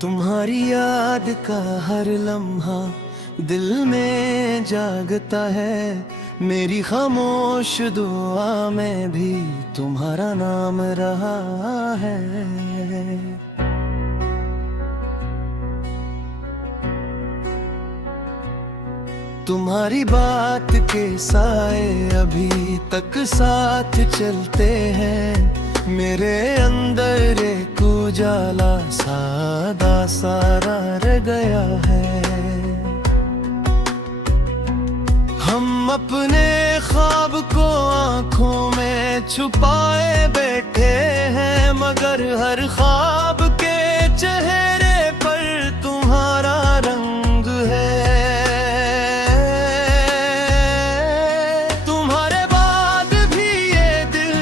तुम्हारी याद का हर लम्हा दिल में जागता है। मेरी खामोश दुआ में भी तुम्हारा नाम रहा है। तुम्हारी बात के साए अभी तक साथ चलते हैं। मेरे अंदर एक उजाला सादा सारा रह गया है। हम अपने ख्वाब को आंखों में छुपाए बैठे हैं, मगर हर ख्वाब के चेहरे पर तुम्हारा रंग है। तुम्हारे बाद भी ये दिल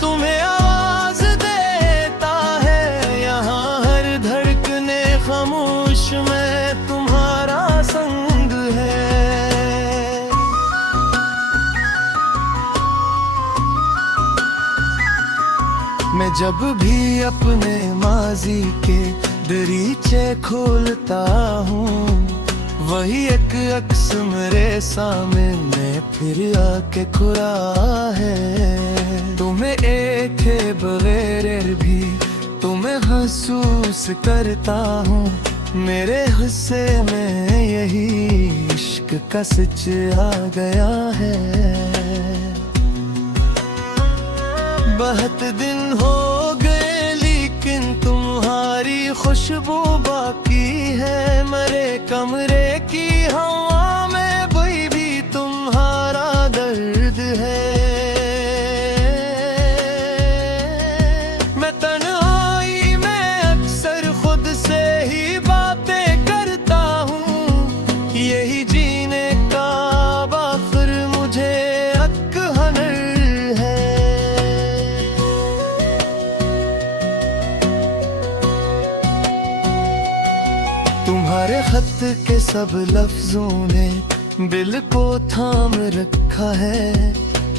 तुम्हें आवाज देता है। यहाँ हर धड़कने खामोश में तुम्हारा संग है। मैं जब भी अपने माजी के दरीचे खोलता हूँ, वही एक अक्स मेरे सामने फिर आके खुरा है। तुम्हें एक बगैर भी तुम्हें महसूस करता हूँ। मेरे हिस्से में यही इश्क का सच आ गया है। बहुत दिन हो गए लेकिन तुम्हारी खुशबू बाकी है। मेरे कमरे की हवा में वही भी तुम्हारा दर्द है। मैं तन्हाई में अक्सर खुद से ही बातें करता हूँ। यही जीने का आखिर मुझे अक हनर है। तुम्हारे खत के सब लफ्जों ने दिल को थाम रखा है।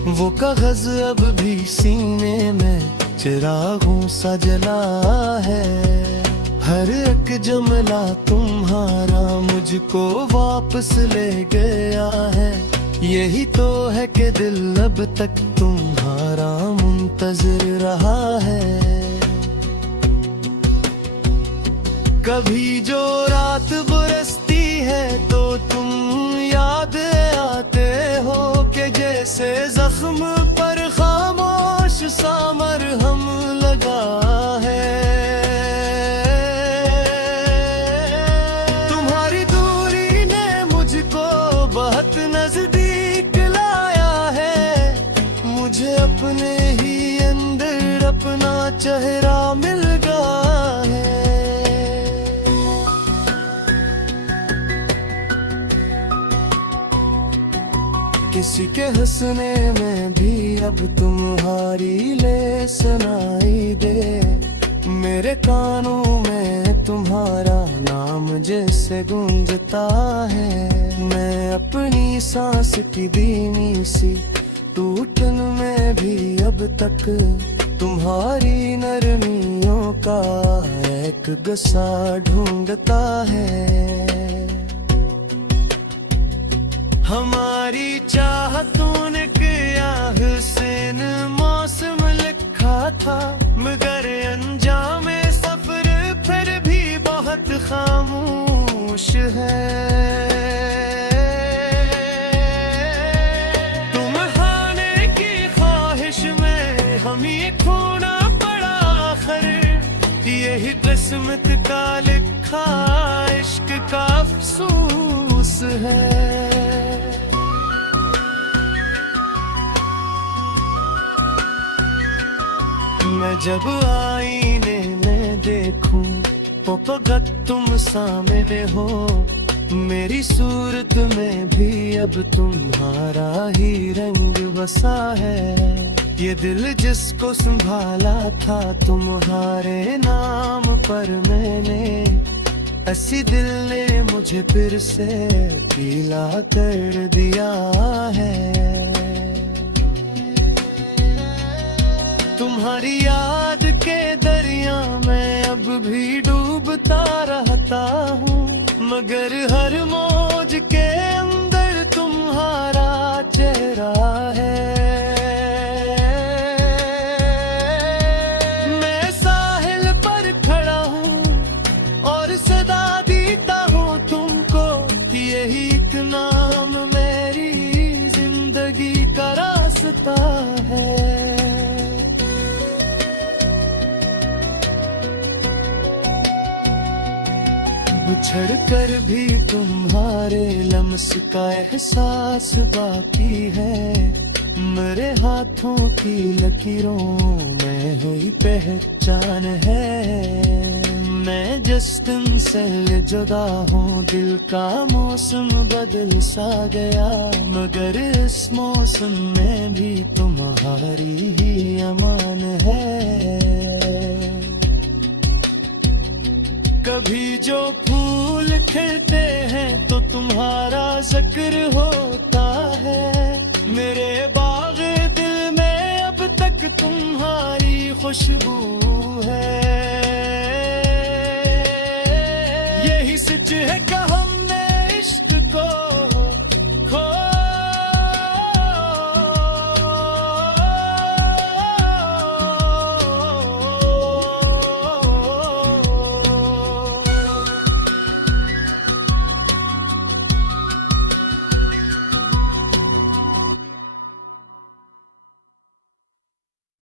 वो कागज अब भी सीने में चिरागों सा जला है। हर एक जुमला तुम्हारा मुझको वापस ले गया है। यही तो है कि दिल अब तक तुम्हारा मुंतज़िर रहा है। कभी जो रात बरसती है तो तुम याद आते हो, कि जैसे जख्म पर खामोश सा मरहम लगा है। तुम्हारी दूरी ने मुझको बहुत नजदीक लाया है। मुझे अपने ही अंदर अपना चेहरा मिल गया है। किसी के हंसने में भी अब तुम्हारी ले सुनाई दे। मेरे कानों में तुम्हारा नाम जैसे गूंजता है। मैं अपनी सांस की धीमी सी टूटन में भी अब तक तुम्हारी नरमियों का एक गसा ढूंढता है। हमारी चाहतों ने क्या हुसैन मौसम लिखा था, मगर अंजाम सफर फिर भी बहुत खामोश है। तुम खाने की ख्वाहिश में हम ये खोना पड़ा आखिर। यही किस्मत का लिखा इश्क का अफसोस है। मैं जब आईने में देखूं तो फकत तुम सामने हो। मेरी सूरत में भी अब तुम्हारा ही रंग बसा है। ये दिल जिसको संभाला था तुम्हारे नाम पर मैंने, ऐसी दिल ने मुझे फिर से पीला कर दिया है। तुम्हारी याद के दरिया में अब भी डूबता देखता रहता हूँ, मगर हर मौज के अंदर तुम्हारा चेहरा है। मैं साहिल पर खड़ा हूँ और सदा देता हूँ तुमको, यही एक नाम मेरी जिंदगी का रास्ता है। बिछड़ कर भी तुम्हारे लम्स का एहसास बाकी है, मेरे हाथों की लकीरों में हुई पहचान है। मैं जिस दिन से जुदा हूँ दिल का मौसम बदल सा गया, मगर इस मौसम में भी तुम्हारी ही अमान है। कभी जो फूल खिलते हैं तो तुम्हारा जिक्र होता है, मेरे बाग दिल में अब तक तुम्हारी खुशबू है। यही सच है।